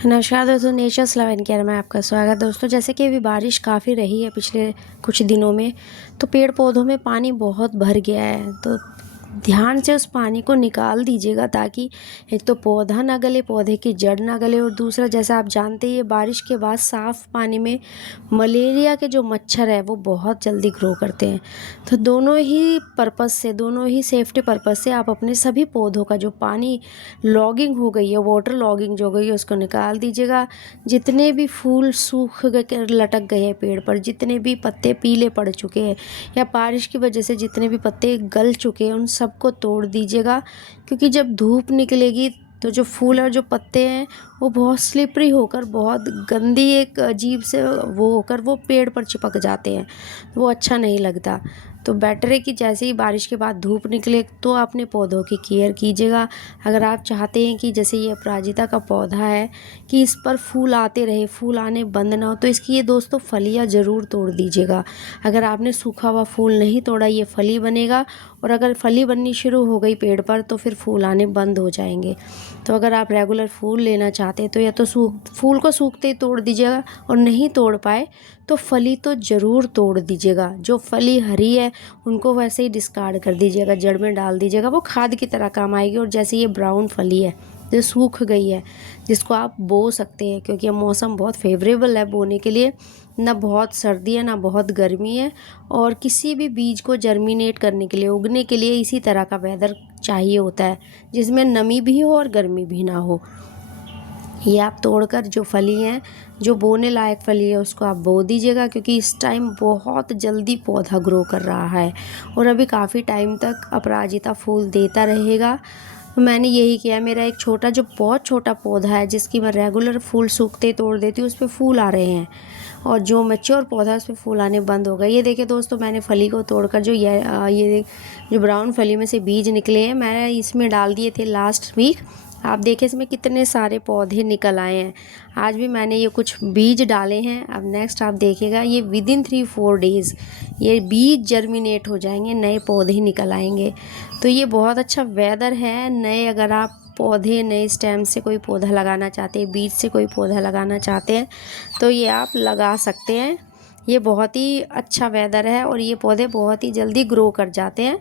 नमस्कार दोस्तों, natures love and care में आपका स्वागत। दोस्तों, जैसे कि अभी बारिश काफ़ी रही है पिछले कुछ दिनों में, तो पेड़ पौधों में पानी बहुत भर गया है। तो ध्यान से उस पानी को निकाल दीजिएगा, ताकि एक तो पौधा ना गले, पौधे की जड़ ना गले, और दूसरा, जैसा आप जानते ही, बारिश के बाद साफ़ पानी में मलेरिया के जो मच्छर है वो बहुत जल्दी ग्रो करते हैं। तो दोनों ही पर्पज़ से, दोनों ही सेफ्टी पर्पज़ से आप अपने सभी पौधों का जो पानी लॉगिंग हो गई है, वाटर लॉगिंग जो हो गई है, उसको निकाल दीजिएगा। जितने भी फूल सूख गए, लटक गए हैं पेड़ पर, जितने भी पत्ते पीले पड़ चुके हैं या बारिश की वजह से जितने भी पत्ते गल चुके हैं, उन सबको तोड़ दीजिएगा। क्योंकि जब धूप निकलेगी तो जो फूल और जो पत्ते हैं वो बहुत स्लिपरी होकर, बहुत गंदी एक अजीब से वो होकर वो पेड़ पर चिपक जाते हैं, वो अच्छा नहीं लगता। तो बेटर है कि जैसे ही बारिश के बाद धूप निकले तो अपने पौधों की केयर कीजिएगा। अगर आप चाहते हैं कि जैसे ये अपराजिता का पौधा है कि इस पर फूल आते रहे, फूल आने बंद ना हो, तो इसकी ये दोस्तों फलियाँ ज़रूर तोड़ दीजिएगा। अगर आपने सूखा हुआ फूल नहीं तोड़ा, ये फली बनेगा, और अगर फली बननी शुरू हो गई पेड़ पर तो फिर फूल आने बंद हो जाएंगे। तो अगर आप रेगुलर फूल लेना चाहते हैं तो या तो फूल को सूखते ही तोड़ दीजिएगा, और नहीं तोड़ पाए तो फली तो ज़रूर तोड़ दीजिएगा। जो फली हरी है उनको वैसे ही डिस्कार्ड कर दीजिएगा, जड़ में डाल दीजिएगा, वो खाद की तरह काम आएगी। और जैसे ये ब्राउन फली है जो सूख गई है, जिसको आप बो सकते हैं, क्योंकि अब मौसम बहुत फेवरेबल है बोने के लिए, ना बहुत सर्दी है ना बहुत गर्मी है, और किसी भी बीज को जर्मिनेट करने के लिए, उगने के लिए इसी तरह का वेदर चाहिए होता है, जिसमें नमी भी हो और गर्मी भी ना हो। ये आप तोड़कर जो फली हैं, जो बोने लायक फली है, उसको आप बो दीजिएगा, क्योंकि इस टाइम बहुत जल्दी पौधा ग्रो कर रहा है और अभी काफ़ी टाइम तक अपराजिता फूल देता रहेगा। तो मैंने यही किया। मेरा एक छोटा, जो बहुत छोटा पौधा है, जिसकी मैं रेगुलर फूल सूखते ही तोड़ देती हूँ, उस पर फूल आ रहे हैं, और जो मैच्योर पौधा है उस पर फूल आने बंद हो गए। ये देखिए दोस्तों, मैंने फली को तोड़कर ये जो ब्राउन फली में से बीज निकले हैं, मैंने इसमें डाल दिए थे लास्ट वीक। आप देखें इसमें कितने सारे पौधे निकल आए हैं। आज भी मैंने ये कुछ बीज डाले हैं। अब नेक्स्ट आप देखिएगा, ये विदिन 3-4 डेज़ ये बीज जर्मिनेट हो जाएंगे, नए पौधे निकल आएंगे। तो ये बहुत अच्छा वेदर है। नए, अगर आप पौधे नए स्टेम से कोई पौधा लगाना चाहते हैं, बीज से कोई पौधा लगाना चाहते हैं, तो ये आप लगा सकते हैं। ये बहुत ही अच्छा वेदर है और ये पौधे बहुत ही जल्दी ग्रो कर जाते हैं।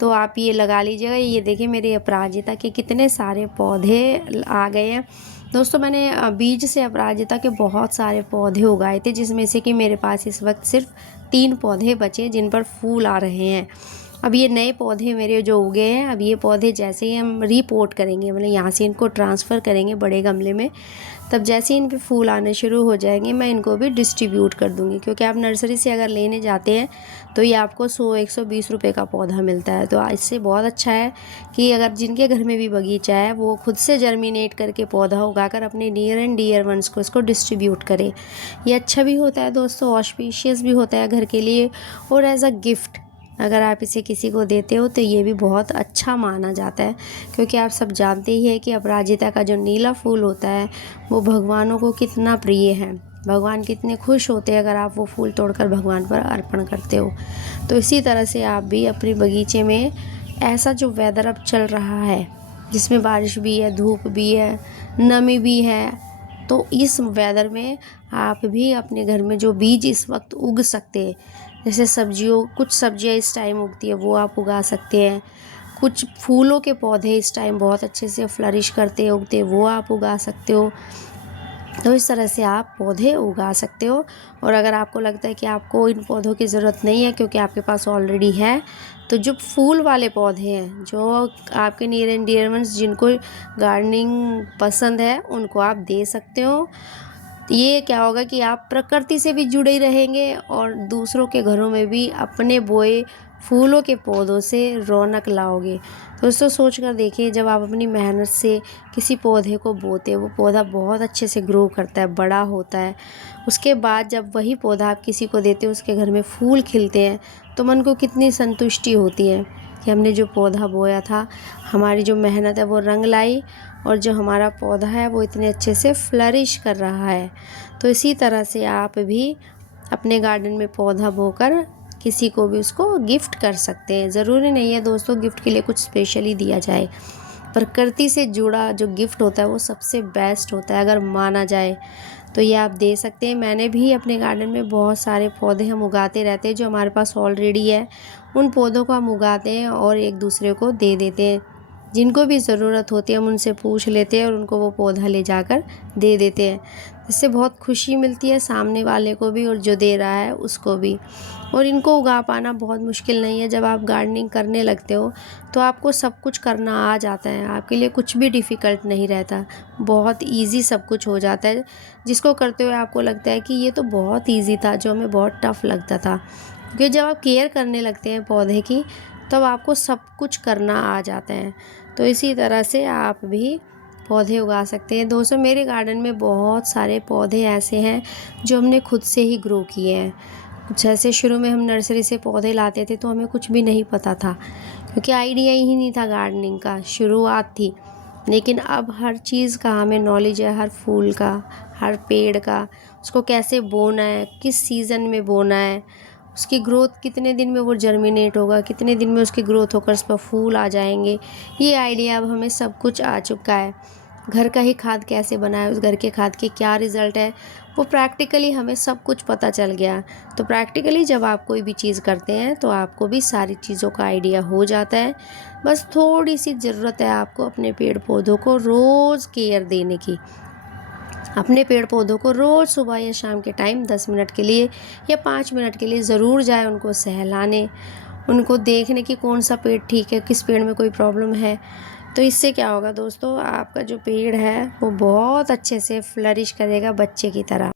तो आप ये लगा लीजिएगा। ये देखिए मेरे अपराजिता के कितने सारे पौधे आ गए हैं। दोस्तों, मैंने बीज से अपराजिता के बहुत सारे पौधे उगाए थे, जिसमें से कि मेरे पास इस वक्त सिर्फ 3 पौधे बचे जिन पर फूल आ रहे हैं। अब ये नए पौधे मेरे जो उगे हैं, अब ये पौधे जैसे ही हम रीपोर्ट करेंगे, मतलब यहाँ से इनको ट्रांसफ़र करेंगे बड़े गमले में, तब जैसे ही इन पे फूल आने शुरू हो जाएंगे, मैं इनको भी डिस्ट्रीब्यूट कर दूँगी। क्योंकि आप नर्सरी से अगर लेने जाते हैं तो ये आपको 100-120 रुपये का पौधा मिलता है। तो इससे बहुत अच्छा है कि अगर जिनके घर में भी बगीचा है, वो खुद से जर्मिनेट करके पौधा उगाकर अपने नियर एंड डियर वंस को इसको डिस्ट्रीब्यूट करें। ये अच्छा भी होता है दोस्तों, ऑस्पिशियस भी होता है घर के लिए, और एज अ गिफ्ट अगर आप इसे किसी को देते हो तो ये भी बहुत अच्छा माना जाता है। क्योंकि आप सब जानते ही हैं कि अपराजिता का जो नीला फूल होता है वो भगवानों को कितना प्रिय है। भगवान कितने खुश होते हैं अगर आप वो फूल तोड़कर भगवान पर अर्पण करते हो। तो इसी तरह से आप भी अपने बगीचे में, ऐसा जो वेदर अब चल रहा है, जिसमें बारिश भी है, धूप भी है, नमी भी है, तो इस वेदर में आप भी अपने घर में जो बीज इस वक्त उग सकते हैं, जैसे कुछ सब्जियां इस टाइम उगती है, वो आप उगा सकते हैं। कुछ फूलों के पौधे इस टाइम बहुत अच्छे से फ्लरिश करते हैं, उगते हैं, वो आप उगा सकते हो। तो इस तरह से आप पौधे उगा सकते हो। और अगर आपको लगता है कि आपको इन पौधों की ज़रूरत नहीं है क्योंकि आपके पास ऑलरेडी है, तो जो फूल वाले पौधे हैं, जो आपके नियर एंड डियर वंस जिनको गार्डनिंग पसंद है, उनको आप दे सकते हो। ये क्या होगा कि आप प्रकृति से भी जुड़े रहेंगे और दूसरों के घरों में भी अपने बोए फूलों के पौधों से रौनक लाओगे। दोस्तों, सोच कर देखिए, जब आप अपनी मेहनत से किसी पौधे को बोते हैं, वो पौधा बहुत अच्छे से ग्रो करता है, बड़ा होता है। उसके बाद जब वही पौधा आप किसी को देते हो, उसके घर में फूल खिलते हैं, तो मन को कितनी संतुष्टि होती है कि हमने जो पौधा बोया था, हमारी जो मेहनत है वो रंग लाई, और जो हमारा पौधा है वो इतने अच्छे से फ्लरिश कर रहा है। तो इसी तरह से आप भी अपने गार्डन में पौधा बोकर किसी को भी उसको गिफ्ट कर सकते हैं। ज़रूरी नहीं है दोस्तों गिफ्ट के लिए कुछ स्पेशली दिया जाए। प्रकृति से जुड़ा जो गिफ्ट होता है वो सबसे बेस्ट होता है अगर माना जाए। तो ये आप दे सकते हैं। मैंने भी अपने गार्डन में बहुत सारे पौधे हम उगाते रहते हैं जो हमारे पास ऑलरेडी है। उन पौधों को हम उगाते हैं और एक दूसरे को दे देते हैं। जिनको भी ज़रूरत होती है हम उनसे पूछ लेते हैं और उनको वो पौधा ले जाकर दे देते हैं। इससे बहुत खुशी मिलती है सामने वाले को भी और जो दे रहा है उसको भी। और इनको उगा पाना बहुत मुश्किल नहीं है। जब आप गार्डनिंग करने लगते हो तो आपको सब कुछ करना आ जाता है। आपके लिए कुछ भी डिफ़िकल्ट नहीं रहता, बहुत ईज़ी सब कुछ हो जाता है। जिसको करते हुए आपको लगता है कि ये तो बहुत ईज़ी था, जो हमें बहुत टफ़ लगता था। क्योंकि जब आप केयर करने लगते हैं पौधे की तब आपको सब कुछ करना आ जाता है। तो इसी तरह से आप भी पौधे उगा सकते हैं। दोस्तों, मेरे गार्डन में बहुत सारे पौधे ऐसे हैं जो हमने खुद से ही ग्रो किए हैं। जैसे शुरू में हम नर्सरी से पौधे लाते थे तो हमें कुछ भी नहीं पता था, क्योंकि आइडिया ही नहीं था गार्डनिंग का, शुरुआत थी। लेकिन अब हर चीज़ का हमें नॉलेज है, हर फूल का, हर पेड़ का, उसको कैसे बोना है, किस सीज़न में बोना है, उसकी ग्रोथ कितने दिन में वो जर्मिनेट होगा, कितने दिन में उसकी ग्रोथ होकर उस पर फूल आ जाएंगे। ये आइडिया अब हमें सब कुछ आ चुका है। घर का ही खाद कैसे बनाए, उस घर के खाद के क्या रिज़ल्ट है, वो प्रैक्टिकली हमें सब कुछ पता चल गया। तो प्रैक्टिकली जब आप कोई भी चीज़ करते हैं तो आपको भी सारी चीज़ों का आइडिया हो जाता है। बस थोड़ी सी ज़रूरत है आपको अपने पेड़ पौधों को रोज़ केयर देने की। अपने पेड़ पौधों को रोज़ सुबह या शाम के टाइम 10 मिनट के लिए या 5 मिनट के लिए ज़रूर जाए उनको सहलाने, उनको देखने कि कौन सा पेड़ ठीक है, किस पेड़ में कोई प्रॉब्लम है। तो इससे क्या होगा दोस्तों, आपका जो पेड़ है वो बहुत अच्छे से फ्लरिश करेगा बच्चे की तरह।